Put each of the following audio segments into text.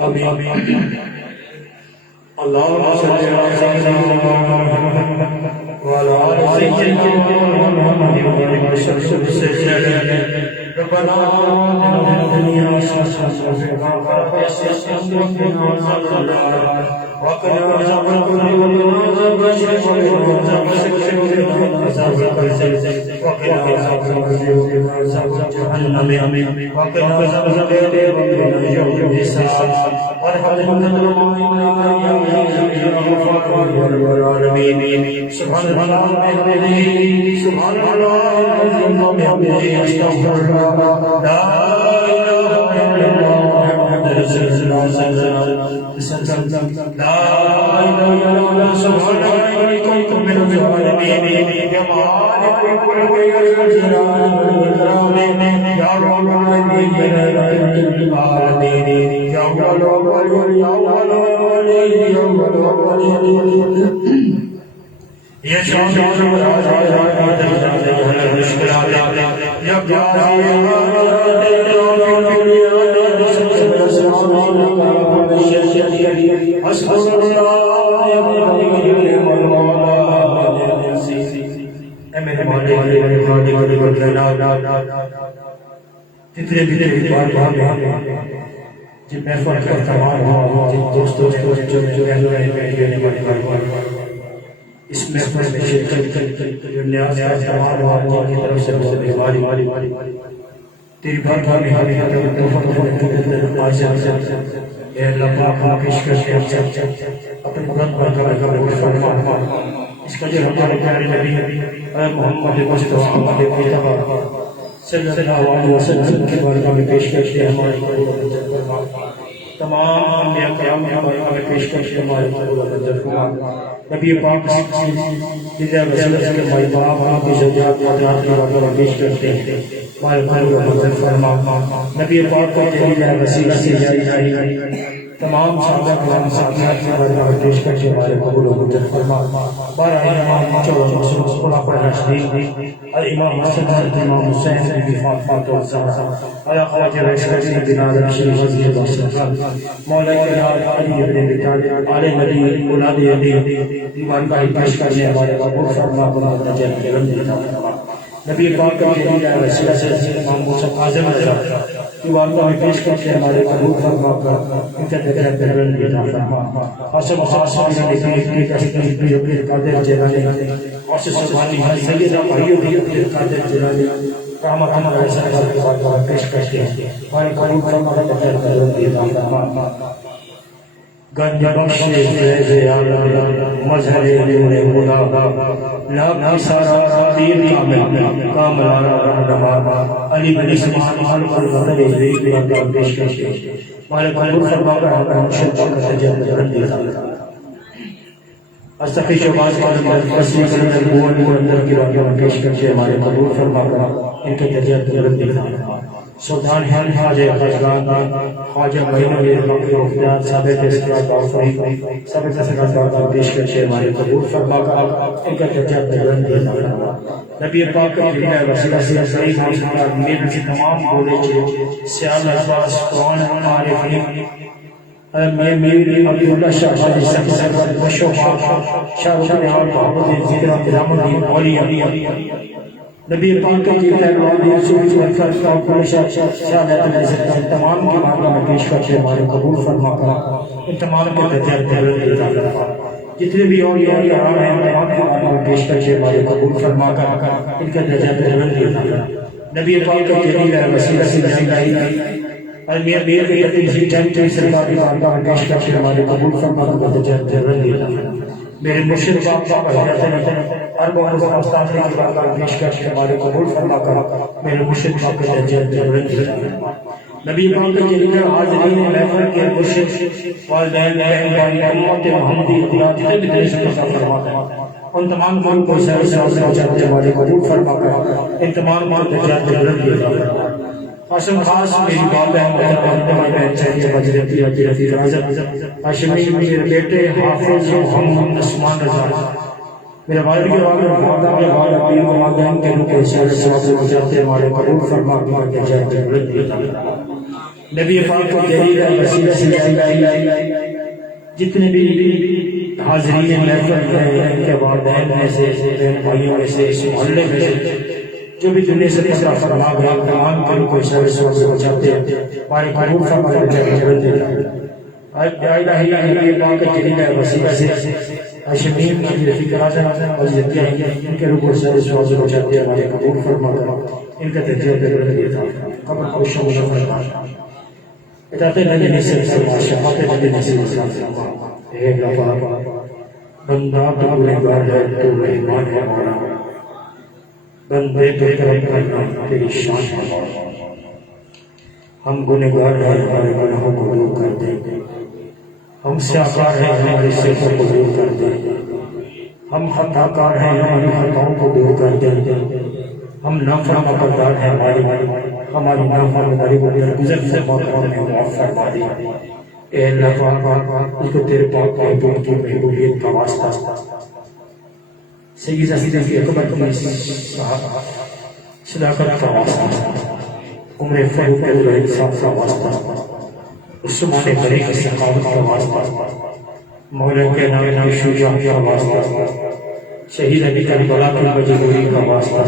آمین اللهم صل على سيدنا محمد وعلى آل سيدنا محمد وبارك وسلم ربنا آتنا في الدنيا حسنة وفي الآخرة حسنة وقنا عذاب النار وقنا عذاب الشرك وقنا عذاب السكر وقنا عذاب القبر وقنا عذاب الخزي وقنا عذاب جهنم وقنا عذاب الليل وقنا يوم الحساب والحمد لله رب العالمين سبحان الله وبحمده سبحان الله وبحمده استغفر الله لا اله الا الله محمد رسول الله صلى الله عليه وسلم لا اله الا الله سبحان الله من الظالمين يا مالك الملك والجلال والاكرام يا رب العالمين يا اول الاولين يا اول الاولين يا اول الاولين يا شافع جتنے بھی جب محفل کا اہتمام ہوا دوستوں اس محفل میں شرکت جو نیاز کا اہتمام ہوا اللہ کی طرف سے بہت بیماری تیری بات ہمیں اے اللہ پاک پیش کر کے اپنے مدد پر فرما اس کا جو ہمارے پیارے نبی اے محمد مصطفیٰ صلی اللہ علیہ وسلم کے بارے میں پیش کر کے ہمارے تمام انبیاء کرام ہمارے پیش کر کے ہمارے فرما نبی پاک جزا وسیلہ کے مائی باپ آپ کی زوجات حضرات کے بارے میں پیش کرتے ہیں ہمارے فرما نبی پاک کو جلیل وسیلہ سے جاری تمام صحابہ کرام ساتھیات کے بارے میں پیش کر کے ہمارے قبول و منظور فرما بارہ امام چودہ خلفاء الراشدین الامام حسن الامام حسین بن فاطمہ علی خواجہ رسول بلال شریف عزیز مولا کرام علی بن ابی طالب علی نبی اولاد علی ایمان کا پیش کرنے ہمارے قبول فرما بنا جنت فرما نبی پاک کا جلیل وسیلہ سے امام موسیٰ کاظم رضا ایمان کا پیش کر کے ہمارے قبول فرما ان کا ذکر درن عطا فرما قسم خاص نبی کی تشریف بھی پیر قادر جیلانی اور سبحانی سیدہ بھائیوں بھی قادر جیلانی رحمت ہمارے سرکار کے بارے پیش کر کے ہمارے قبول فرما کا ذکر درن عطا فرما گنج بخش فیض عالم مظہر نور خدا لاکھ سارا دین کامل رہنما علی بن اسماعیل خلق الغدر بھی پیش کر کے ہمارے قبول فرما کر ہمیں مرشد پاک کا تجربہ رضی اللہ استقی شباز کا تسلیم کرنے نبوت مقدر کی بارے میں پیش کر کے ہمارے قبول فرما کر ان کے تجربہ رضی اللہ سلطان ہند خواجہ خاجگان خواجہ معین باقی اختیار ثابت استقرار بافری ثابت استقرار پیش کر کے ہمارے قبول فرما کر ان کا تجربہ رضی اللہ نبی پاک کا جلیل وسیلہ سے صحیح مسلمان میل کی تمام بولے سیال عباس قرآن عارفین میری عبداللہ شاہ حاجی سرکار وشوفا شاہ رکن عام محمد زیدہ ترامن دی مولی نبی پاک کے جلیل وسیلہ سے شاہ لیت العزت تمام کی مانگا میں پیش کر کے ہمارے قبول فرما کر ان تمام کے تجربہ رضی اللہ جتنے بھی اولیاء کرام ہیں تمام کے مانگا میں پیش کر کے ہمارے قبول فرما کر ان کا تجربہ رضی اللہ نبی پاک کے جلیل وسیلہ سے جلیل امیر میر کے تیسری جنگ سرکاری مانگا میں پیش کر کے ہمارے قبول فرما کر تجربہ رضی اللہ میرے مرشد پاک حضرت اربع استاد کی بارگاہ میں پیش کر کے ہمارے قبول فرما کر میرے مرشد پاک کا تجربہ رضی اللہ نبی پاک کے جلیل حاضرین محفل کے مرشد والدین بہن بھائی امت محمدی خدا جتنے بھی دیش میں فرما ان تمام کو سر سے پہنچاتے ہمارے قبول فرما کر ان تمام کو تجربہ رضی اللہ قسم خاص میری بات ہے میں چاہیے بجرتی رضی اللہ ہاشمی میرے بیٹے حافظ محمد عثمان رضا میرے والد کے والد مادہ میں والد پیر و مادہ کے روح کے سارے سواب سے بچاتے ہمارے قبول فرما کے جائے رضی اللہ نبی پاک کو تحریر وسیلہ سے جتنے بھی حاضرین محفل ہیں، ان کے والدین میں سے، بہن بھائیوں میں سے، اس محلے میں سے، جو بھی دنیا سے پتہ فرما گیا تمام کے ان کو شر سوء سے بچاتے ہیں، ہمارے قبول فرمائے بچا کے جنت دیتا ہے۔ الہی پاک کے جلیل وسیلہ سے ہاشمین کی رفیق اعظم وزیرتیں ان کے روح کو شر سوء سے بچاتے ہیں، ہمارے قبول فرما کر ان کا درجہ جنت دیتا ہے، قبر کو شمول فرما اطاعت نبی نصیب فرما، شفاعت نبی نصیب فرما۔ اے اللہ بندہ تو گنہگار ہے، تو رحمان ہے مولا، بندے پہ کرم کرنا تیری شان ہے مولا۔ ہم گنہگار ہیں، ہمارے گناہوں کو دور کر دے، ہم سیاکار ہیں، ہمارے صفوں کو دور کر دے، ہم خطا کار ہیں، ہماری خطاؤں کو دور کر دے، ہم نافرما بردار ہیں، ہماری نافرمانی کو درگزر فرما کر ہمیں معاف فرما دے۔ اے اللہ پاک اس کو تیرے پاک محبوب کی محبوبیت کا واسطہ، سید کی اکبر کی صداقت کا واسطہ، عمر فاروق انصاف کا واسطہ، عثمان غنی کی سخاوت کا واسطہ، مولا کے نام کی شجاعت کا واسطہ، شہید علی کربلا کی مجبوری کا واسطہ۔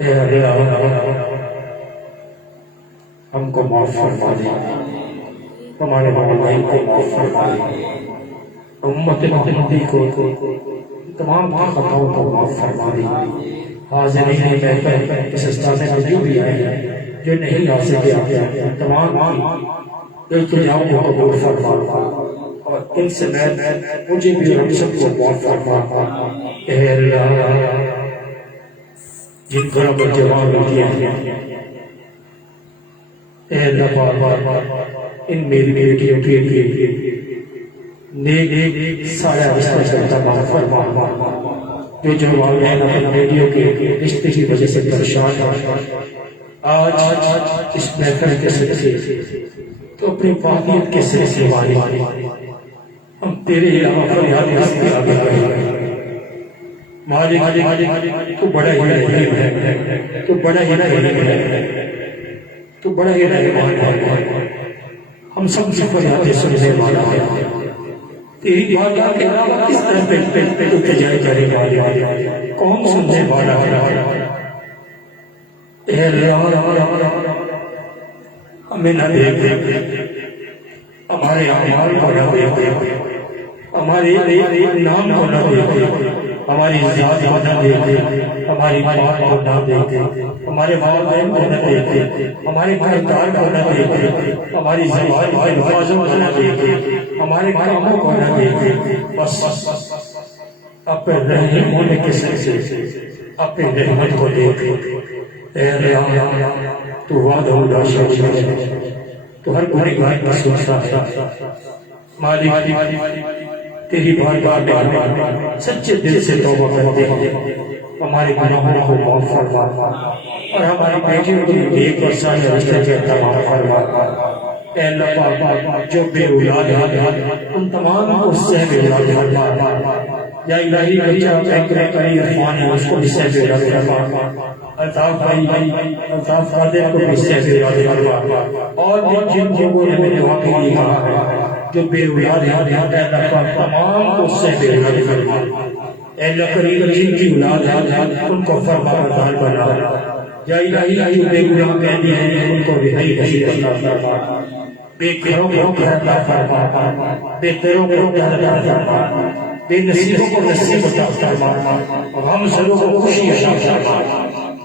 اے اللہ ہم کو معاف فرما دے، ہمارے والدین کو معاف فرما دے، امت محمدی کو تمام خطاؤں کو معاف فرما دے۔ حاضرین محفل اس استاذ میں جو بھی آئے ہیں، جو نہیں آ سکے آتے، تمام التجاؤں کو قبول فرما، اور ان سے میں مجھے بھی ہم سب کو معاف فرما۔ اے اللہ جن کو رب جواب دیا ہے، اے اللہ ان میری بیٹیوں کے لیے نیک سارا رشتہ چلتا معاف فرما، جو جواب ہے اپنی بیٹیوں کے رشتے کی وجہ سے پریشان ہے، آج اس محفل کے صدقے تو اپنی پاکیت کے سلسلے والے ہم تیرے علاوہ فریاد اس کے آگے بڑھیں۔ مالک تو بڑا ہی رحیم ہے، تو بڑا ہی رحیم ہے، تو بڑا ہی رحمان ہے، ہم سب سے فریاد سننے والا ہے، تیری بات کے علاوہ کس طرح پہ التجا کرنے والے، کون سننے والا ہے۔ اے اللہ ہمیں نہ دیکھ، ہمارے اعمال کو نہ دیکھ، ہمارے نام کو نہ دیکھ، ہماری ذات کو نہ دیکھ، ہماری بات کو نہ دیکھ، ہمارے والدین کو نہ دیکھ، ہمارے کردار کو نہ دیکھ، ہماری زبان کے الفاظوں کو نہ دیکھ، ہمارے کاموں کو نہ دیکھ، بس اپنے رحم ہونے کے سلسلے اپنے رحمت کو دیکھ۔ اے اللہ تو وعدہ لا شریک ہے، تو ہر گنہگار کی سنتا ہے، مالک تیری بارگاہ میں ہمیں سچے دل سے توبہ کرتے ہیں، ہمارے گناہوں کو معاف فرما، اور ہماری بیٹیوں کی نیک اور صالح رشتے کے تمام فرما۔ اے اللہ پاک جو بے اولاد ہیں ان تمام کو صحب اولاد فرما، یا الہی بچہ کری عرفان ہے اس کو بھی صحب اولاد فرما، الطاف بھائی الطاف قادر کو بھی صحب اولاد فرما، اور جن لوگوں نے ہمیں دعا کے لیے کہا ہے جو بے اولاد ہیں، اے اللہ پاک تمام کو صحب اولاد فرما۔ اے اللہ کریم جن کی اولاد ہے ان کو فرما بردار بنا، یا الہی جو بے گناہ قیدی ہیں ان کو رہائی نصیب عطا فرما، بے گھروں کو گھر عطا فرما، بے دروں کو در عطا فرما، بے نصیبوں کو نصیب عطا فرما، غم زدوں کو خوشی عطا فرما،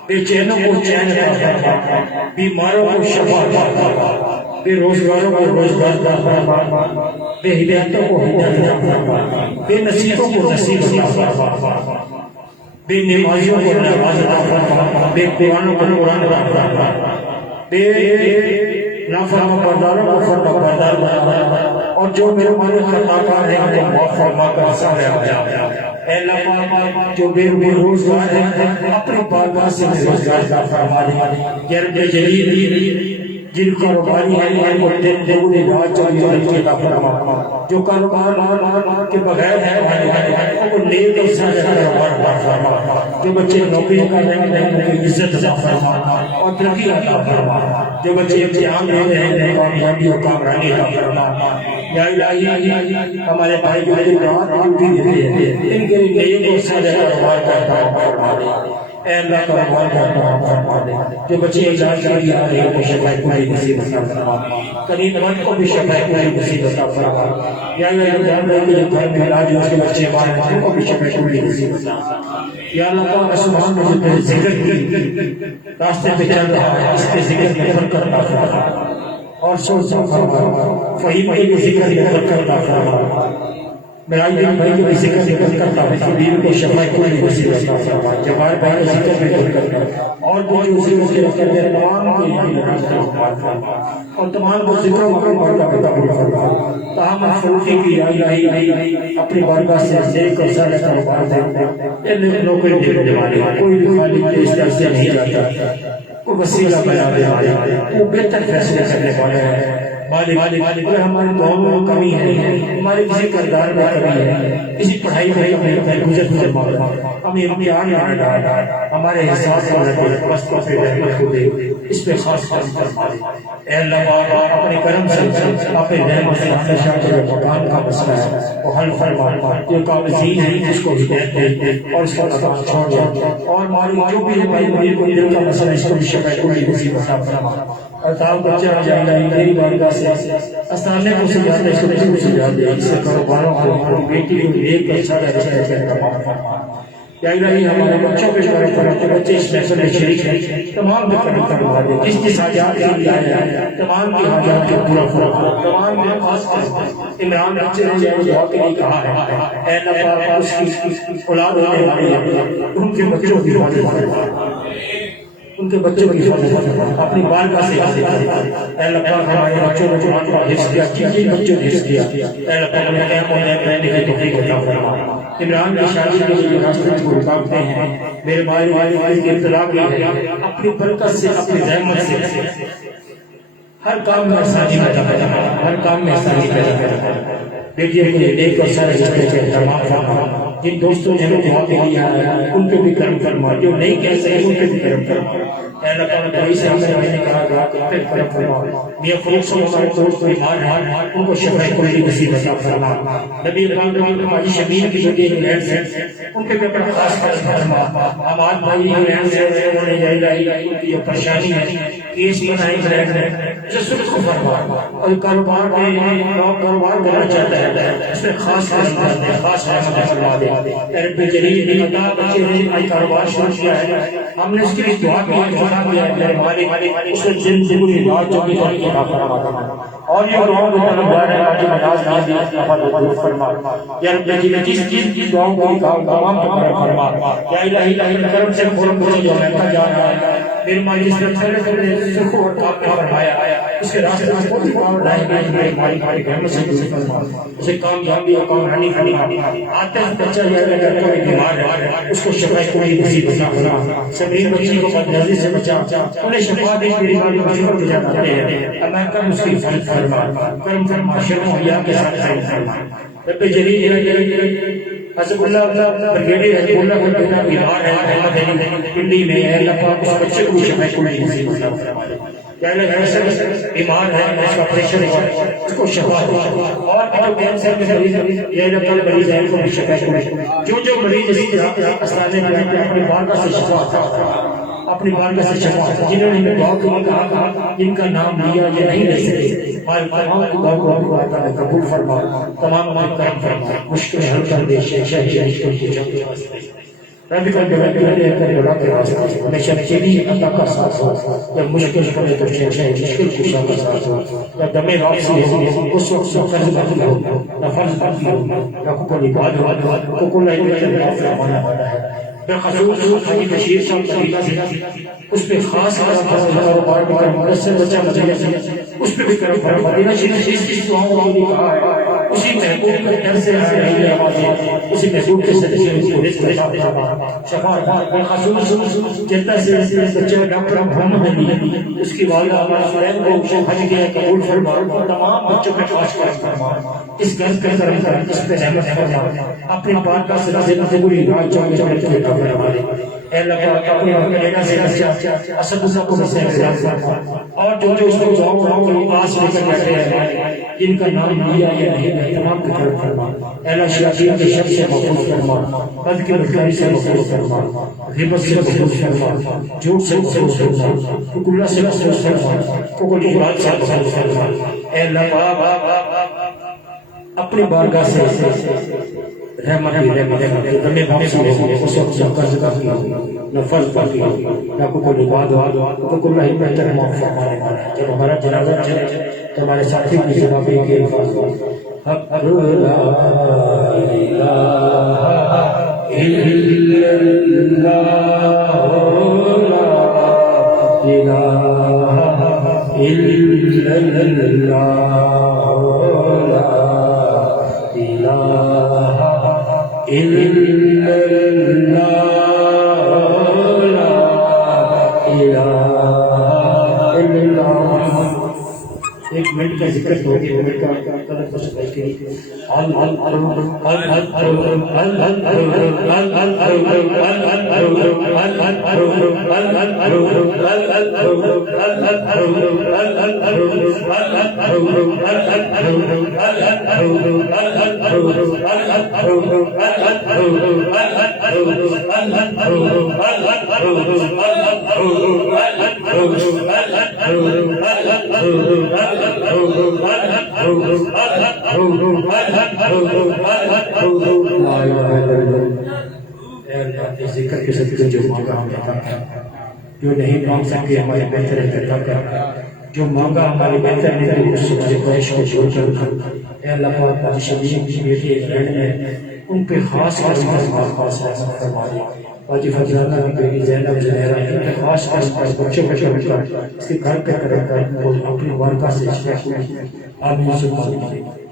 بے چینوں کو چین عطا فرما، بیماروں کو شفا عطا فرما، بے روزگاروں کو روزگار عطا فرما، بے ہدایتوں کو ہدایت عطا فرما، بے نصیبوں کو نصیب عطا فرما، بے نمازیوں کو نماز عطا فرما، بے قرآنوں کو قرآن عطا فرما، بے نافرما برداروں کو فرما بردار بنا، اور جو میرے مالک خطا کار ہیں ان کو معاف فرما کر سارے آیا۔ اے اللہ پاک جو بے روزگار ہیں اپنے بارگاہ سے روزگار عطا فرما دے، یا رب جلیل جن کاروباری ہیں ان کو دن دوگنی رات چوبیس گھنٹے عطا فرما، جو کاروبار کے بغیر ہیں ان کو نیک اور صالح کاروبار عطا فرما، جو بچے نوکری کر رہے ہیں ان کو عزت عطا فرما اور ترقی عطا فرما۔ جو بچے امتحان دے رہے ہیں کامیابی اور کامرانی عطا فرما یا الہی ہمارے بھائی جو رات ڈیوٹی دیتے ہیں ان کے لیے نیک اور صالح کاروبار کا عطا فرما دے اے اللہ کاروبار کا عطا فرما دے جو بچے علاج کے لیے آ رہے ہیں شفا کلی نصیب عطا فرما کبھی من کو بھی شفا کلی نصیب عطا فرما یا جان رہے کہ گھر میں علاج اس کے بچے باہر ہیں ان کو بھی شفا کلی نصیب عطا یا اللہ تعالیٰ سبحان میں جو تیرے ذکر کی راستے پہ چل رہا ہے اس کے ذکر میں برکت عطا فرما اور سوچ فرما فہیم کے ذکر میں برکت عطا فرما میرا بھائی جو ذکر کرتا ہے بیوی کو شفا کلی نصیب عطا فرما جوار بھائی کا ذکر میں برکت کر اور جو ذکر کرتے ہیں تمام کو اور تمام کو ذکروں کو برکت عطا فرما تاہم فروخی کی الہی اپنی بارگاہ سے نیک اور صالح کاروبار دے ان نوکری دینے والے کوئی بھی خالی اس طرح سے نہیں جاتا کوئی وسیلہ بنا دے والے وہ بہتر فیصلے کرنے والے ہیں مالک اگر ہمارے قوم میں کمی ہے ہمارے کسی کردار میں کمی ہے کسی پڑھائی میں کمی ہے گزر مولا ہمیں امتحان نہ ڈالا ہمارے احساس اور وسط پہ رحمت کو دے اس پہ خاص کرم فرما دے اے اللہ اپنے کرم سے اپنے رحمت سے ہمیشہ جو مکان کا مسئلہ ہے وہ حل فرما جو کامزین ہے اس کو ہدایت دے اور اس کا رفتہ چھوڑ دے اور مالک جو بھی ہماری مریض کو دل کا مسئلہ اس کو بھی شفا کوئی نصیب عطا فرما اور تاؤ بچہ آ جائے گا میری بارگاہ سے استانے کو سجاتے اس کو سجاتے اس سے کاروباروں کو بیٹی کو ایک اچھا رشتہ سے تمام فرما یا الہی ہمارے بچوں پہ کرم فرما بچے اس محفل میں شریک ہیں تمام پہ کرم فرما دے جس کی حاجات کے لیے آیا ہے تمام کی حاجات کو پورا فرما تمام میں خاص کر عمران بچے نے جو دعا کے لیے کہا ہے اے اللہ پاک اس کی اولاد ہونے والی ہے ان کے بچوں کی حفاظت فرما ان کے بچوں کی حفاظت فرما اپنی بارگاہ سے حاضر اے اللہ پاک ہمارے بچوں کو جو آپ حفظ کیا جن بچوں نے حفظ کیا اے اللہ پاک ہمیں قیام و نیب رہنے کی توفیق عطا فرما عمران کی شادی کے لیے راستے کو رکاوٹیں ہیں میرے والد کی ابتلا کی ہے اپنی برکت سے اپنی رحمت سے ہر کام میں آسانی پیدا کرنا ہر کام میں آسانی پیدا کرنا بیٹیوں کے لیے نیک اور سارے رشتے کے اہتمام فرما جن دوستوں نے ہمیں دعا کے لیے آیا ان پہ بھی کرم فرما جو نہیں کہہ سکے ان پہ بھی کرم فرما اے اللہ تعالیٰ بھائی سے ہمیں میں نے کہا گیا کہ پھر کرم فرما میاں فروخ سے ہمارے دوست بیمار ہیں ان کو شفا کلی نصیب عطا فرما نبی اکرم ہماری شمیر کی جو رہن سے ان پہ بھی اپنا خاص کرم فرما ہمارے بھائی کی رہن سے انہوں نے یا الہی ان کی جو پریشانی ہے کیس بنائی رہن ہے اسے سلح کو فرما اور کاروبار میں کاروبار کرنا چاہتا ہے اس میں خاص کرم کرتے خاص رحمت فرما دے اے رب جلیل نے عطا بچے نے کاروبار شروع کیا ہے ہم نے اس کے لیے دعا کی میرے مالک اس سے زندگی بات جو بھی عطا فرما اور یہ دعاؤں کو طرف جا رہے ہیں آج نماز نازل حفاظت فرما یا رب جلیل جس چیز کی دعاؤں کو تمام فرما یا الہی کرم سے فورم کو جو میں جا رہا ہے میرے مالک اس نے تھرے تھرے سکھو اور آپ نے فرمایا اس کے راستے میں کوئی کام رائے نہیں میرے مالک رحمت سے دور فرما اسے کامیابی اور کامرانی فرما آتے ہیں بچہ یا کوئی بیمار ہے اس کو شفا کوئی نصیب عطا فرما سبھی بچی کو بدنظری سے بچا انہیں شفا دے میری مالک بچوں کو جاتے ہیں اب میں کرم اس کی حفاظت فرما کرم فرما شرم و حیا کے ساتھ خیر فرما رب جلیل حضرت اللہ بریگیڈی حضرت اللہ کو بیٹا بیمار ہے احمد علی پنڈی میں ہے اللہ پاک اس بچے کو شفا کوئی نصیب عطا فرما یا اللہ کینسر بیمار ہے اس کا پریشر ہے اس کو شفا دے اور جو کینسر میں مریض ہے یا اللہ تعالی مریض ہے ان کو بھی شفا دے جو مریض اس طرح اسلانے میں اپنی بارگاہ سے شفا عطا اپنی بارگاہ سے شفا جنہوں نے دعا کے کہا جن کا نام لیا یہ نہیں لے سکتے تمام کی دعا کو اللہ تعالی قبول فرما تمام کا کرم فرما مشکل حل کر دے شہر مشکل کو جب رب کا بلا کر بلا کے واسطے ہمیشہ تیری عطا کا ساتھ ہو جب مشکل پڑے تو شہر مشکل کو شامل ساتھ ہو جب دم واپسی ہو اس وقت سو قرض باقی ہو نہ فرض باقی ہو نہ کوئی عبادت ہو کو کوئی نہیں فرمانا پڑتا ہے بخصوص حاجی بشیر صاحب طریقہ سے اس پہ خاص کاروبار میں کرم سے بچہ مجھے اس پہ بھی کرم فرما دینا چاہیے اس دعاؤں کو کہا ہے اسی محبوب کے در سے آ رہی ہے آواز اسی محبوب کے صدقے میں کو رزق عطا فرما شفا بخصوص جدہ سے بچہ ڈاکٹر محمد علی اس کی والدہ ہمارا فرین کو حج گیا قبول فرما تمام بچوں پہ خاص کرم فرما اس گھر کا کرم فرما اس پہ رحمت فرما اپنے بارگاہ سے زندگی راج جو اے اللہ پاک اپنی مدینہ سے بچہ اسد کو سے اور جو جو اس کو دعاؤں کو پاس لے کر بیٹھے ہیں جن کا نام لیا یا نہیں تمام کی طرف فرما اے اللہ شیاطین کے شر سے محفوظ فرما بد کی بدکاری سے محفوظ فرما غیبت سے محفوظ فرما جھوٹ سے محفوظ فرما کلہ سے محفوظ فرما کوئی مراد سے محفوظ فرما اے اللہ پاک اپنی بارگاہ سے رحمت ہمیں بخشو اس وقت جب قرض کا کیا نہ فرض پر کیا نہ کوئی عباد ہو کوئی اللہ بہتر معاف فرمانے والا ہے جب ہمارا جنازہ چلے تو ہمارے ساتھی کی جنابی کے الفاظ ہو حق لا الہ الا اللہ لا الہ الا اللہ ایک منٹ کا ذکر ہو گیا منٹ ذکر کے ساتھ جو مانگا ہم عطا کر جو نہیں مانگ سکے ہمارے بہتر عطا کر جو مانگا ہمارے بہتر نہیں اس سے خواہش کو چھوڑ کر اے اللہ پاک حاجی شبیر کی بیٹی ایک بہن ہے ان پہ خاص خاص فرما دے حاجی فضلانہ کی بیٹی زینب زہرا ان پہ خاص بچوں اس کے گھر پہ کرے اپنی بارگاہ سے آمین